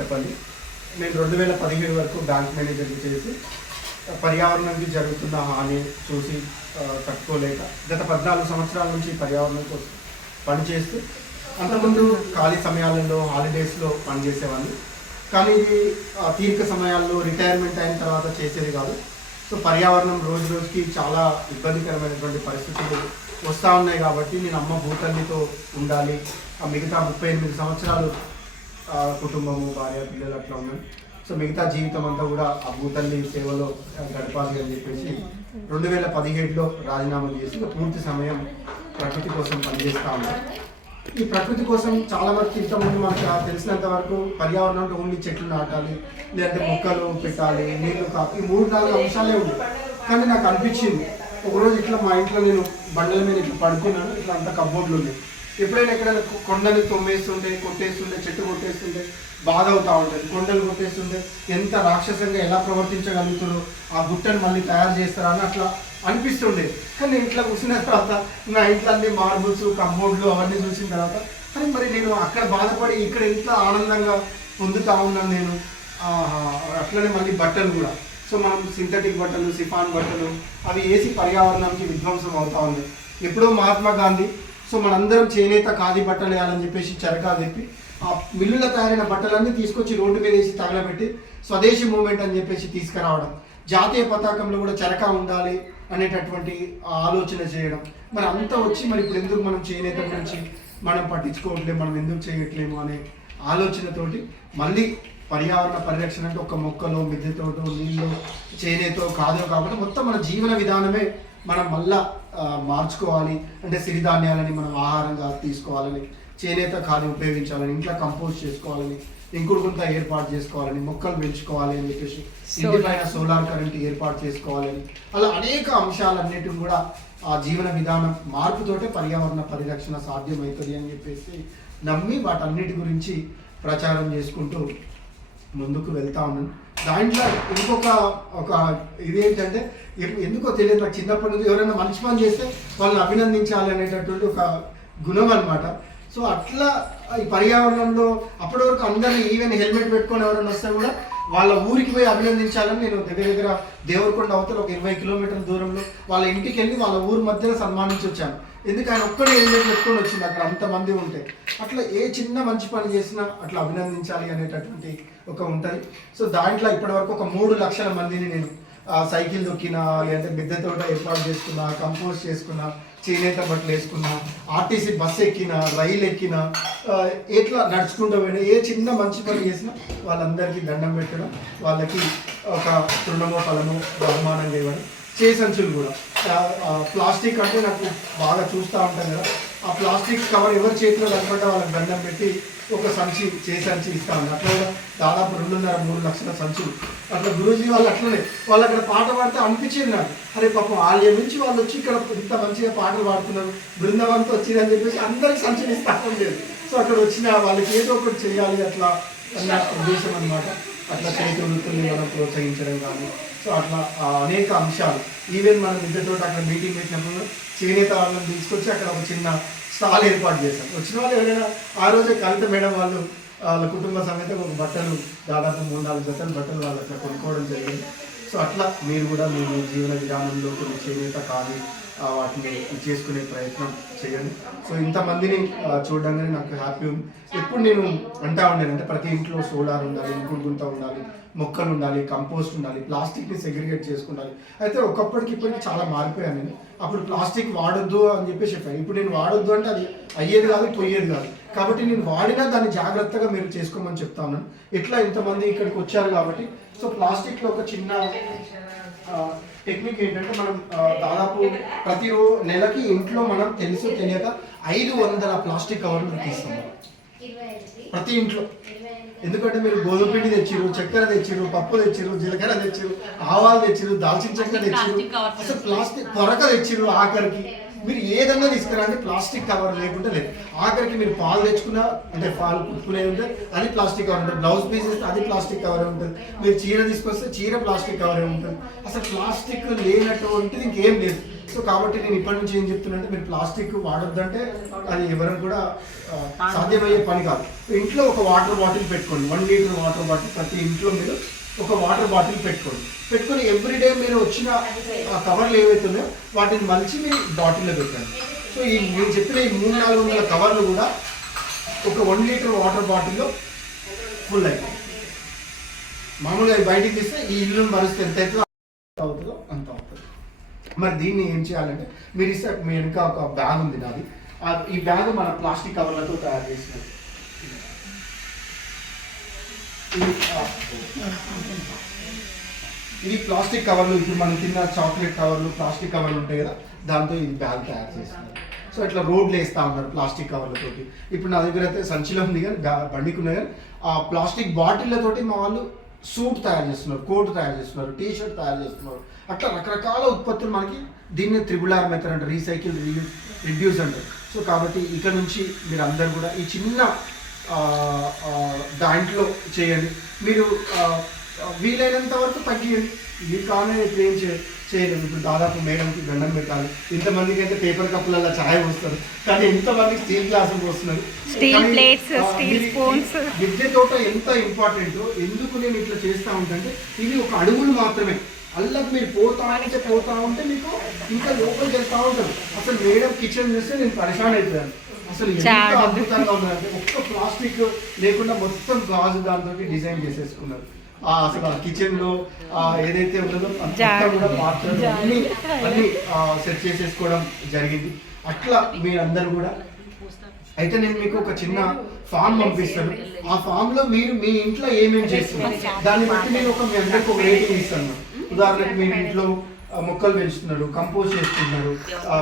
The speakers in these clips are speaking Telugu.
చెప్పండి. నేను రెండు వేల పదిహేడు వరకు బ్యాంక్ మేనేజర్గా చేసి పర్యావరణానికి జరుగుతున్న హాని చూసి తట్టుకోలేక గత పద్నాలుగు సంవత్సరాల నుంచి పర్యావరణం కోసం పనిచేస్తూ అంతకుముందు ఖాళీ సమయాలలో హాలిడేస్లో పనిచేసేవాడిని. కానీ ఇది ఆ, తీరిక సమయాల్లో రిటైర్మెంట్ అయిన తర్వాత చేసేది కాదు. సో పర్యావరణం రోజు రోజుకి చాలా ఇబ్బందికరమైనటువంటి పరిస్థితులు వస్తూ ఉన్నాయి కాబట్టి నేను అమ్మ భూతల్లితో ఉండాలి. ఆ మిగతా ముప్పై ఎనిమిది సంవత్సరాలు కుటుంబము భార్య పిల్లలు అట్లా ఉన్నాయి. సో మిగతా జీవితం అంతా కూడా ఆ భూతల్లి సేవలో గడపాలి అని చెప్పేసి రెండు వేల పదిహేడులో రాజీనామా చేసి పూర్తి సమయం ప్రకృతి కోసం పనిచేస్తూ ఉన్నారు. ఈ ప్రకృతి కోసం చాలా వరకు ఇంతకుముందు మనకు తెలిసినంత వరకు పర్యావరణం అంటే ఓన్లీ చెట్లు నాటాలి లేదంటే మొక్కలు పెట్టాలి నీళ్ళు కాపు ఈ మూడు నాలుగు అంశాలే ఉన్నాయి కానీ నాకు అనిపించింది ఒకరోజు ఇట్లా మా ఇంట్లో నేను బండల మీద ఇట్లా పడుకున్నాను ఇట్లా అంత కబ్బోర్డ్లు ఉన్నాయి. ఎప్పుడైనా ఎక్కడైనా కొండలు తొమ్మేస్తుండే కొట్టేస్తుండే చెట్టు కొట్టేస్తుండే బాధ అవుతా ఉంటుంది. కొండలు కొట్టేస్తుండే ఎంత రాక్షసంగా ఎలా ప్రవర్తించగలుగుతారో ఆ గుట్టను మళ్ళీ తయారు చేస్తారా అని అట్లా అనిపిస్తుండే. కానీ నేను కూర్చున్న తర్వాత నా ఇంట్లో అన్ని మార్బుల్స్ కంబోర్డ్లు అవన్నీ చూసిన తర్వాత కానీ మరి నేను అక్కడ బాధపడి ఇక్కడ ఎంత ఆనందంగా పొందుతా ఉన్నాను నేను. ఆహా, అట్లనే మళ్ళీ బట్టలు కూడా. సో మనం సింథటిక్ బట్టలు సిఫాన్ బట్టలు అవి వేసి పర్యావరణానికి విధ్వంసం అవుతా ఉంది ఎప్పుడో మహాత్మా గాంధీ సో మనందరం చేనేత ఖాదీ బట్టలు వేయాలని చెప్పేసి చరకా చెప్పి ఆ మిల్లుల తయారైన బట్టలన్నీ తీసుకొచ్చి రోడ్డు మీద వేసి తగలబెట్టి స్వదేశీ మూమెంట్ అని చెప్పేసి తీసుకురావడం. జాతీయ పతాకంలో కూడా చరకా ఉండాలి అనేటటువంటి ఆలోచన చేయడం. మరి అంతా వచ్చి మరి ఇప్పుడు ఎందుకు మనం చేనేత గురించి మనం పట్టించుకోవట్లేము మనం ఎందుకు చేయట్లేము అనే ఆలోచనతోటి మళ్ళీ పర్యావరణ పరిరక్షణ అంటే ఒక మొక్కలో మిద్దెతోటో నీళ్ళు చేనేతో కాదో కాబట్టి మొత్తం మన జీవన విధానమే మనం మళ్ళా మార్చుకోవాలి. అంటే సిరిధాన్యాలని మనం ఆహారంగా తీసుకోవాలని చేనేత ఖాళీ ఉపయోగించాలని ఇంట్లో కంపోస్ట్ చేసుకోవాలని ఇంకుడు గుంత ఏర్పాటు చేసుకోవాలని మొక్కలు పెంచుకోవాలి అని చెప్పేసి ఇంటి పైన సోలార్ కరెంట్ ఏర్పాటు చేసుకోవాలని అలా అనేక అంశాలన్నిటిని కూడా ఆ జీవన విధానం మార్పుతోటే పర్యావరణ పరిరక్షణ సాధ్యమవుతుంది అని చెప్పేసి నమ్మి వాటన్నిటి గురించి ప్రచారం చేసుకుంటూ ముందుకు వెళ్తా ఉన్నాను దాంట్లో ఇంకొక ఒక ఇదేంటంటే ఎందుకో తెలియదు నాకు చిన్నప్పటి నుంచి ఎవరైనా మంచి పని చేస్తే వాళ్ళని అభినందించాలి అనేటటువంటి ఒక గుణం అన్నమాట. సో అట్లా ఈ పర్యావరణంలో అప్పటి వరకు అందరినీ ఈవెన్ హెల్మెట్ పెట్టుకొని ఎవరైనా వస్తే కూడా వాళ్ళ ఊరికి పోయి అభినందించాలని నేను దగ్గర దగ్గర దేవరకొండ అవతల ఒక ఇరవై కిలోమీటర్ల దూరంలో వాళ్ళ ఇంటికి వెళ్ళి వాళ్ళ ఊరు మధ్యలో సన్మానించి వచ్చాను. ఎందుకు ఆయన ఒక్కడే హెల్మెట్ పెట్టుకొని వచ్చింది. అక్కడ అంతమంది ఉంటే అట్లా ఏ చిన్న మంచి పని చేసినా అట్లా అభినందించాలి అనేటటువంటి ఒక ఉంటుంది. సో దాంట్లో ఇప్పటివరకు ఒక మూడు లక్షల మందిని నేను సైకిల్ దొక్కినా లేదంటే మిద్దె తోట ఏర్పాటు చేసుకున్నా కంపోజ్ చేసుకున్నా చేనేత బట్టలు వేసుకున్నా ఆర్టీసీ బస్సు ఎక్కినా రైలు ఎక్కినా ఎట్లా నడుచుకుంటూ పోయినా ఏ చిన్న మంచి పని చేసినా వాళ్ళందరికీ దండం పెట్టడం వాళ్ళకి ఒక తృణమో ఫలమో బహుమానం ఇవ్వడం చేసంచులు కూడా. ప్లాస్టిక్ అంటే నాకు బాగా చూస్తూ ఉంటాను కదా ఆ ప్లాస్టిక్ కవర్ ఎవరి చేతిలో కనపడ్డా వాళ్ళకి దండం పెట్టి ఒక సంచి చేసంచి ఇస్తా ఉన్నారు అట్లా కూడా దాదాపు రెండున్నర మూడు లక్షల సంచులు. అట్లా గురూజీ వాళ్ళు అట్లనే. వాళ్ళు అక్కడ పాట పాడితే అనిపించింది నాకు. అరే పాపం ఆలయం నుంచి వాళ్ళు వచ్చి ఇక్కడ ఇంత మంచిగా పాటలు పాడుతున్నారు. బృందావనంతో వచ్చింది అని చెప్పేసి అందరికి సంచులు ఇస్తాం లేదు సో అక్కడ వచ్చిన వాళ్ళకి ఏదో ఒకటి చేయాలి అట్లా అన్న ఉద్దేశం అనమాట అట్లా చేతి వృత్తుల్ని మనం ప్రోత్సహించడం కానీ సో అట్లా అనేక అంశాలు. ఈవెన్ మనం ఇద్దరితో అక్కడ మీటింగ్ పెట్టినప్పుడు చేనేత వాళ్ళని తీసుకొచ్చి అక్కడ ఒక చిన్న స్టాల్ ఏర్పాటు చేశాం వచ్చిన వాళ్ళు ఎవరైనా ఆ రోజే కవిత మేడం వాళ్ళు వాళ్ళ కుటుంబ సమేత ఒక బట్టలు దాదాపు మూడు నాలుగు జతలు బట్టలు వాళ్ళు అట్లా కొనుక్కోవడం జరిగింది. సో అట్లా మీరు కూడా మీ జీవన విధానంలో కొన్ని చేనేత కానీ వాటిని చేసుకునే ప్రయత్నం చేయండి. సో ఇంతమందిని చూడడానికి నాకు హ్యాపీ ఉంది. ఎప్పుడు నేను అంటా ఉండేది అంటే ప్రతి ఇంట్లో సోలార్ ఉండాలి ఇంకుడు గుంత ఉండాలి మొక్కలు ఉండాలి కంపోస్ట్ ఉండాలి ప్లాస్టిక్ని సెగ్రిగేట్ చేసుకుండాలి. అయితే ఒకప్పటికి ఇప్పటికి చాలా మారిపోయాను నేను. అప్పుడు ప్లాస్టిక్ వాడొద్దు అని చెప్పేసి చెప్పాను. ఇప్పుడు నేను వాడొద్దు అంటే అది అయ్యేది కాదు పోయేది కాదు. కాబట్టి నేను వాడినా దాన్ని జాగ్రత్తగా మీరు చేసుకోమని చెప్తా ఉన్నాను. ఎట్లా ఇంతమంది ఇక్కడికి వచ్చారు కాబట్టి సో ప్లాస్టిక్లో ఒక చిన్న టెక్నిక్ ఏంటంటే మనం దాదాపు ప్రతి నెలకి ఇంట్లో మనం తెలుసు తెలియక ఐదు వందల ప్లాస్టిక్ కవర్లు తీస్తాం మనం. ప్రతి ఇంట్లో. ఎందుకంటే మీరు గోధుమ పిండి తెచ్చిరు చక్కెర తెచ్చిరు పప్పు తెచ్చిరు జీలకర్ర తెచ్చిరు ఆవాలు తెచ్చిరు దాల్చిన చెక్క తెచ్చిరు అసలు ప్లాస్టిక్ పొరక తెచ్చిరు ఆఖరికి. మీరు ఏదన్నా తీసుకురండి ప్లాస్టిక్ కవర్ లేకుంటే లేదు. ఆఖరికి మీరు పాలు తెచ్చుకున్నా అంటే పాలు కుట్టుకునే ఉంటే అది ప్లాస్టిక్ కవర్ ఉంటుంది. బ్లౌజ్ పీస్ ఇస్తే అది ప్లాస్టిక్ కవర్ ఉంటుంది. మీరు చీర తీసుకొస్తే చీర ప్లాస్టిక్ కవరే ఉంటుంది. అసలు ప్లాస్టిక్ లేనటువంటిది ఇంకేం లేదు. సో కాబట్టి నేను ఇప్పటి నుంచి ఏం చెప్తున్నానంటే మీరు ప్లాస్టిక్ వాడొద్దంటే అది ఎవరు కూడా సాధ్యమయ్యే పని కాదు. ఇంట్లో ఒక వాటర్ బాటిల్ పెట్టుకోండి. వన్ లీటర్ వాటర్ బాటిల్ ప్రతి ఇంట్లో మీరు ఒక వాటర్ బాటిల్ పెట్టుకోండి. పెట్టుకొని ఎవ్రీడే మీరు వచ్చిన ఆ కవర్లు ఏవైతే ఉన్నాయో వాటిని మలిచి మీరు బాటిల్లో పెట్టండి. సో ఈ నేను చెప్పిన ఈ మూడు నాలుగు వందల కవర్లు కూడా ఒక వన్ లీటర్ వాటర్ బాటిల్లో ఫుల్ అయిపోయి మామూలుగా బయటికి తీస్తే ఈ ఇల్లును భరిస్తే ఎంత అవుతుందో అంత అవుతుందో అంత అవుతుంది. మరి దీన్ని ఏం చేయాలంటే మీరు ఇస్తే మీ వెనుక ఒక బ్యాగ్ ఉంది నాది. ఆ ఈ బ్యాగ్ మన ప్లాస్టిక్ కవర్లతో తయారు చేసినది. ఇది ప్లాస్టిక్ కవర్లు ఇప్పుడు మనం తిన్న చాక్లెట్ కవర్లు ప్లాస్టిక్ కవర్లు ఉంటాయి కదా దాంతో ఇది బ్యాగ్ తయారు చేస్తున్నారు. సో ఇట్లా రోడ్లు వేస్తూ ఉన్నారు ప్లాస్టిక్ కవర్లతోటి ఇప్పుడు నా దగ్గర అయితే సంచిలో ఉంది కానీ బండికి ఉన్నాయి కానీ ఆ ప్లాస్టిక్ బాటిళ్ళతోటి మా వాళ్ళు సూట్ తయారు చేస్తున్నారు కోట్ తయారు చేస్తున్నారు టీ షర్ట్ తయారు చేస్తున్నారు. అట్లా రకరకాల ఉత్పత్తులు మనకి దీన్ని త్రిబుల్ ఆర్ మెథడ్ అంటారు రీసైకిల్ రిడ్యూస్ అంటారు. సో కాబట్టి ఇక్కడ నుంచి మీరు అందరు కూడా ఈ చిన్న దాంట్లో చేయండి. మీరు వీలైనంత వరకు తగ్గియండి. మీరు కావాలని ఇప్పుడు ఏం చే చేయలేదు ఇప్పుడు దాదాపు మేడంకి దండం పెట్టాలి. ఇంతమందికి అయితే పేపర్ కప్పులలో ఛాయ్ పోస్తారు. కానీ ఎంతమందికి స్టీల్ గ్లాసులు పోస్తున్నారు. ఇది-. విద్య తోట ఎంత ఇంపార్టెంట్ ఎందుకు నేను ఇట్లా చేస్తా ఉంటాంటే ఇవి ఒక అడుగులు మాత్రమే. అల్లకి మీరు పోతా ఉంటే పోతా ఉంటే మీకు ఇంకా లోపలికి వెళ్తా ఉంటారు. అసలు మేడం కిచెన్ చూస్తే నేను పరిశాన్ అవుతాను అసలు ఎంత. అద్భుతంగా ఉందంటే ఒక్క ప్లాస్టిక్ లేకుండా మొత్తం గాజు దాంతో డిజైన్ చేసేసుకున్నారు. అసలు ఆ కిచెన్లో ఏదైతే ఉన్నదో అంతా. కూడా పాత్రలు అన్ని అన్ని సెట్ చేసేసుకోవడం జరిగింది. అట్లా మీరందరూ కూడా. అయితే నేను మీకు ఒక చిన్న ఫామ్ పంపిస్తాను. ఆ ఫామ్లో మీరు మీ ఇంట్లో ఏమేమి చేస్తున్నారు? దాన్ని బట్టి నేను ఒక మీ అందరికి ఒక రేటింగ్ ఇస్తాను. ఉదాహరణకు మీ ఇంట్లో మొక్కలు పెంచుతున్నారు కంపోజ్ చేస్తున్నారు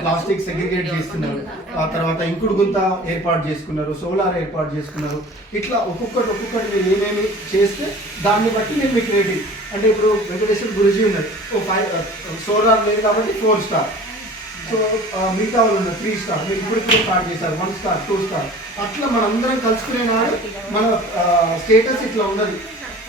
ప్లాస్టిక్ సెగ్రిగేట్ చేస్తున్నారు ఆ తర్వాత ఇంకుడు గుంత ఏర్పాటు చేసుకున్నారు సోలార్ ఏర్పాటు చేసుకున్నారు. ఇట్లా ఒక్కొక్కటి ఒక్కొక్కటి మీరు ఏమేమి చేస్తే దాన్ని బట్టి నేను మీకు రేటింగ్ అంటే ఇప్పుడు వెంకటేశ్వర గురుజీ ఉన్నారు ఓ ఫైవ్ సోలార్ లేదు కాబట్టి ఫోర్ స్టార్. సో మిగతా వాళ్ళు ఉన్నారు త్రీ స్టార్. మీరు ఇప్పుడు ఇప్పుడు స్టార్ట్ చేశారు వన్ స్టార్ టూ స్టార్. అట్లా మనందరం కలుసుకునే నాడు మన స్టేటస్ ఇట్లా ఉన్నది.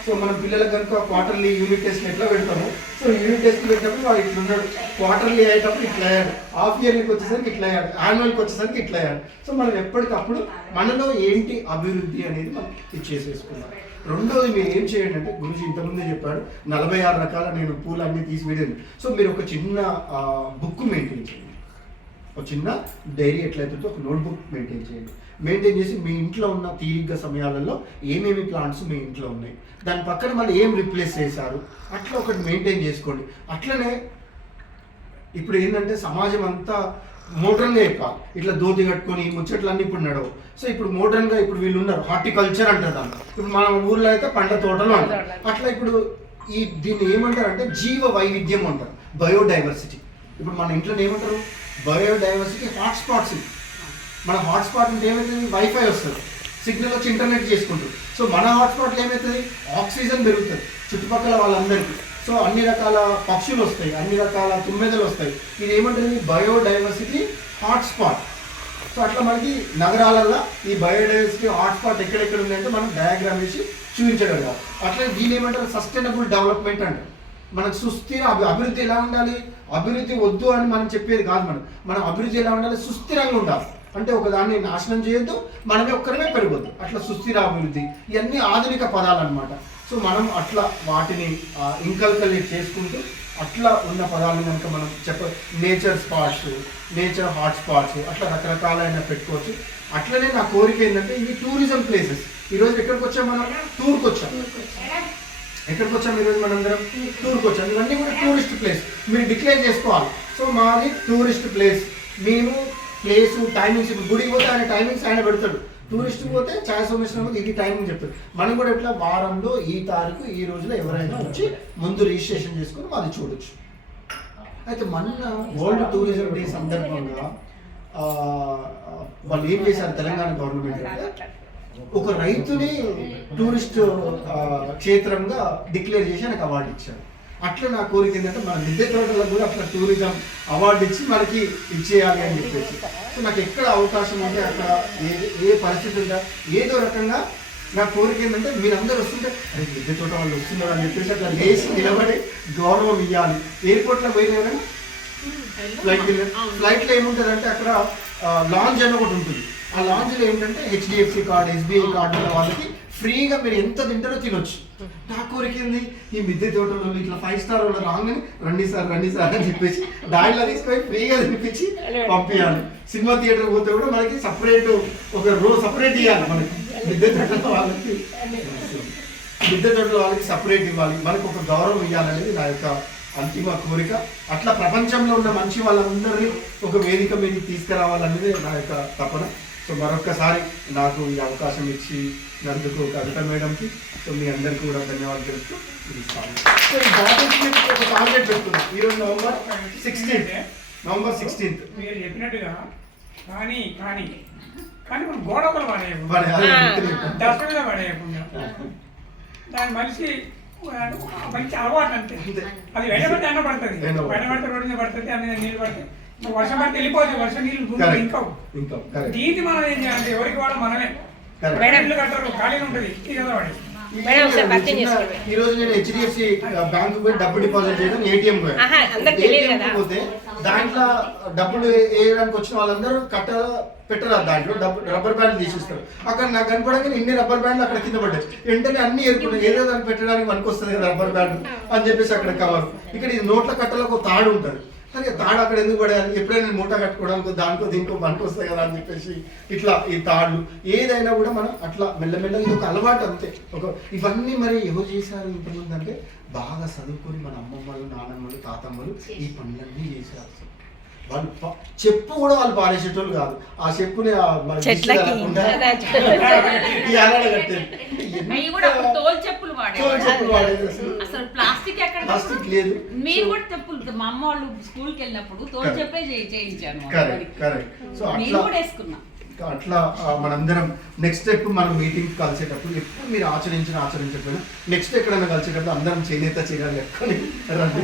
సో మన పిల్లలకు కనుక క్వార్టర్లీ యూనిట్ టెస్ట్ ఎట్లా పెడతాము సో యూనిట్ టెస్ట్ పెట్టినప్పుడు వాడు ఇట్లా ఉన్నాడు. క్వార్టర్లీ అయ్యేటప్పుడు ఇట్లా అయ్యాడు. హాఫ్ ఇయర్లీకి వచ్చేసరికి ఇట్లా అయ్యాడు. యాన్యువల్కి వచ్చేసరికి ఇట్లా అయ్యాడు. సో మనం ఎప్పటికప్పుడు మనలో ఏంటి అభివృద్ధి అనేది మనం ఇచ్చేసేసుకున్నాం రెండోది మీరు ఏం చేయండి అంటే గురించి ఇంతకుముందే చెప్పాడు నలభై ఆరు రకాల నేను పూలు అన్ని తీసి సో మీరు ఒక చిన్న బుక్ మెయింటైన్ చేయండి. ఒక చిన్న డైరీ ఎట్లయితే ఒక నోట్బుక్ మెయింటైన్ చేయండి. మెయింటైన్ చేసి మీ ఇంట్లో ఉన్న తీరిగ్గా సమయాలలో ఏమేమి ప్లాంట్స్ మీ ఇంట్లో ఉన్నాయి? దాని పక్కన మళ్ళీ ఏం రిప్లేస్ చేశారు? అట్లా ఒకటి మెయింటైన్ చేసుకోండి. అట్లనే ఇప్పుడు ఏంటంటే సమాజం అంతా మోడర్న్గా చెప్పాలి ఇట్లా ధోతి కట్టుకొని ముచ్చట్లన్నీ ఇప్పుడు నడవు. సో ఇప్పుడు మోడర్న్గా ఇప్పుడు వీళ్ళు ఉన్నారు. హార్టికల్చర్ అంటారు దాన్ని. ఇప్పుడు మన ఊర్లో అయితే పండ్ల తోటలు అంటారు. అట్లా ఇప్పుడు ఈ దీన్ని ఏమంటారు అంటే జీవ వైవిధ్యం అంటారు. బయోడైవర్సిటీ. ఇప్పుడు మన ఇంట్లో ఏమంటారు? బయోడైవర్సిటీ హాట్స్పాట్స్ మన హాట్స్పాట్ ఉంటే ఏమవుతుంది? వైఫై వస్తుంది. సిగ్నల్ వచ్చి ఇంటర్నెట్ చేసుకుంటుంది. సో మన హాట్స్పాట్లో ఏమవుతుంది? ఆక్సిజన్ పెరుగుతుంది. చుట్టుపక్కల వాళ్ళందరికీ. సో అన్ని రకాల పక్షులు వస్తాయి. అన్ని రకాల తుమ్మెదలు వస్తాయి. ఇది ఏమంటుంది? బయోడైవర్సిటీ హాట్స్పాట్ సో అట్లా మనకి నగరాలలో ఈ బయోడైవర్సిటీ హాట్స్పాట్ ఎక్కడెక్కడ ఉందంటే మనం డయాగ్రామ్ వేసి కాదు. అట్లా దీని ఏమంటారు? సస్టైనబుల్ డెవలప్మెంట్ అంటారు. మనకు సుస్థిర అభి అభివృద్ధి ఎలా ఉండాలి? అభివృద్ధి వద్దు అని మనం చెప్పేది కాదు మనం. మనం అభివృద్ధి ఎలా ఉండాలి? సుస్థిరంగా ఉండాలి. అంటే ఒకదాన్ని నాశనం చేయొద్దు మనమే ఒక్కరమే పెరగొద్దు. అట్లా సుస్థిర అభివృద్ధి ఇవన్నీ ఆధునిక పదాలు అనమాట సో మనం అట్లా వాటిని ఇంకల్కలేట్ చేసుకుంటూ అట్లా ఉన్న పదాలను కనుక మనం చెప్ప nature spots nature hot spots అట్లా రకరకాలైన పెట్టుకోవచ్చు. అట్లనే నా కోరిక ఏంటంటే ఇవి టూరిజం ప్లేసెస్ ఈరోజు ఎక్కడికి వచ్చాం మనం? టూర్కి వచ్చాం. ఎక్కడికి వచ్చాం ఈరోజు మనందరం? టూర్కి వచ్చాం. ఇవన్నీ కూడా టూరిస్ట్ ప్లేస్ మీరు డిక్లేర్ చేసుకోవాలి. సో మాది టూరిస్ట్ ప్లేస్ మేము ప్లేస్ టైమింగ్స్ ఇప్పుడు గుడికి పోతే ఆయన టైమింగ్స్ ఆయన పెడతాడు. టూరిస్ట్ పోతే ఛాయ్ సోమేశ్వరం ఇది టైమింగ్ చెప్తాడు. మనం కూడా ఇట్లా వారంలో ఈ తారీఖు ఈ రోజులో ఎవరైనా వచ్చి ముందు రిజిస్ట్రేషన్ చేసుకొని అది చూడొచ్చు. అయితే మొన్న వరల్డ్ టూరిజం డే సందర్భంగా వాళ్ళు ఏం చేశారు తెలంగాణ గవర్నమెంట్ అంటే ఒక రైతుని టూరిస్ట్ క్షేత్రంగా డిక్లేర్ చేసి ఆయనకు అవార్డు ఇచ్చారు. అట్లా నా కోరిక ఏంటంటే మన మిద్దె తోటలకు కూడా అట్లా టూరిజం అవార్డు ఇచ్చి మనకి ఇచ్చేయాలి అని చెప్పేసి. సో నాకు ఎక్కడ అవకాశం ఉంటే అక్కడ ఏ ఏ పరిస్థితి ఉందా? ఏదో రకంగా నా కోరిక ఏంటంటే మీరందరూ వస్తుంటే అరే మిద్దె తోట వాళ్ళు వస్తున్నారు అని చెప్పేసి అట్లా లేచి నిలబడి గౌరవం ఇవ్వాలి ఎయిర్పోర్ట్లో పోయినా ఫ్లైట్ ఫ్లైట్లో ఏముంటుంది అంటే అక్కడ లాంజ్ అని ఒకటి ఉంటుంది. ఆ లాంజ్లో ఏంటంటే హెచ్డిఎఫ్సి కార్డ్ ఎస్బీఐ కార్డు వాళ్ళకి ఫ్రీగా మీరు ఎంత తింటారో తినొచ్చు. నా కోరికింది ఈ మిద్దె తోటలో ఇట్లా ఫైవ్ స్టార్ వాళ్ళు రాగానే రండి సార్ రండి సార్ అని చెప్పేసి దాంట్లో తీసుకొని ఫ్రీగా తినిపించి పంపించాలి సినిమా థియేటర్ పోతే కూడా మనకి సపరేట్ ఒక రో సపరేట్ ఇవ్వాలి మనకి. మిద్దె తోటలో వాళ్ళకి మిద్దె తోటలో వాళ్ళకి సపరేట్ ఇవ్వాలి. మనకు ఒక గౌరవం ఇవ్వాలనేది నా యొక్క అంతిమ కోరిక. అట్లా ప్రపంచంలో ఉన్న మంచి వాళ్ళందరినీ ఒక వేదిక మీద తీసుకురావాలనేది నా యొక్క తపన. సో మరొక్కసారి నాకు ఈ అవకాశం ఇచ్చి నందుకు కవిత మేడంకి. సో మీ అందరికీ కూడా ధన్యవాదాలు తెలుపుతూ మీద ఒక టార్గెట్ పెట్టుకున్నాం ఈరోజు నవంబర్ సిక్స్టీన్త్ నవంబర్ సిక్స్టీన్త్ మీరు చెప్పినట్టుగా కానీ కానీ కానీ మనం గోడకలు పడేయకుండా పడేయకుండా దాని మనిషి మంచి అలవాటు అంతే. అది వెనబడితే అన్న పడుతుంది. వెనబడితే రోడ్డు మీద పడుతుంది అన్న నీళ్ళు పడుతుంది వర్షం పడితే వెళ్ళిపోతుంది వర్షం నీళ్ళు. ఇంకా. దీన్ని మనం ఏం చేయాలంటే ఎవరికి వాళ్ళు మనమే. ఇల్లు కట్టరు ఖాళీగా ఉంటుంది ఇది కదా వాడి. ఈ రోజు నేను హెచ్డిఎఫ్సి బ్యాంకు పోయి డబ్బు డిపాజిట్ చేయడం ఏటీఎం. పోతే దాంట్లో డబ్బులు వేయడానికి వచ్చిన వాళ్ళందరూ కట్ట పెట్టరు దాంట్లో డబ్బు రబ్బర్ బ్యాండ్ తీసిస్తారు. అక్కడ నాకు కనపడగానే ఇన్ని రబ్బర్ బ్యాండ్లు అక్కడ కింద పడ్డాయి. వెంటనే అన్ని ఏరుకున్నాయి ఏదో దాన్ని పెట్టడానికి మనకు వస్తుంది కదా రబ్బర్ బ్యాండ్ అని చెప్పేసి అక్కడ కవర్ ఇక్కడ ఈ నోట్ల కట్టలకు ఒక తాడు ఉంటుంది. కానీ తాడు అక్కడ ఎందుకు పడేయాలి? ఎప్పుడైనా మూట కట్టుకోవడానికి దానికో దీనికో పనికి వస్తాయి కదా అని చెప్పేసి ఇట్లా ఈ తాళ్ళు ఏదైనా కూడా మనం అట్లా మెల్లమెల్లగా ఇది ఒక అలవాటు అంతే. ఒక ఇవన్నీ మరి ఎవరు చేశారు ఇంతకుముందు అంటే బాగా చదువుకొని మన అమ్మమ్మలు నానమ్మలు తాతమ్మలు ఈ పనులన్నీ చేశారు. వాళ్ళు చెప్పు కూడా వాళ్ళు పారేసేటోళ్ళు కాదు. ఆ చెప్పుని ప్లాస్టిక్ లేదు. మీరు కూడా చెప్పులు మా అమ్మ వాళ్ళు స్కూల్కి వెళ్ళినప్పుడు తోలు చేయి- చేయించాను కరెక్ట్ కరెక్ట్. సో అట్లా కూడా వేసుకున్నా. అట్లా మనందరం నెక్స్ట్ స్టెప్ మనం మీటింగ్ కలిసేటప్పుడు ఎప్పుడు మీరు ఆచరించిన ఆచరించకపోయినా నెక్స్ట్ ఎక్కడైనా కలిసేటప్పుడు అందరం చేనేత చీరలు కట్టుకొని రండి.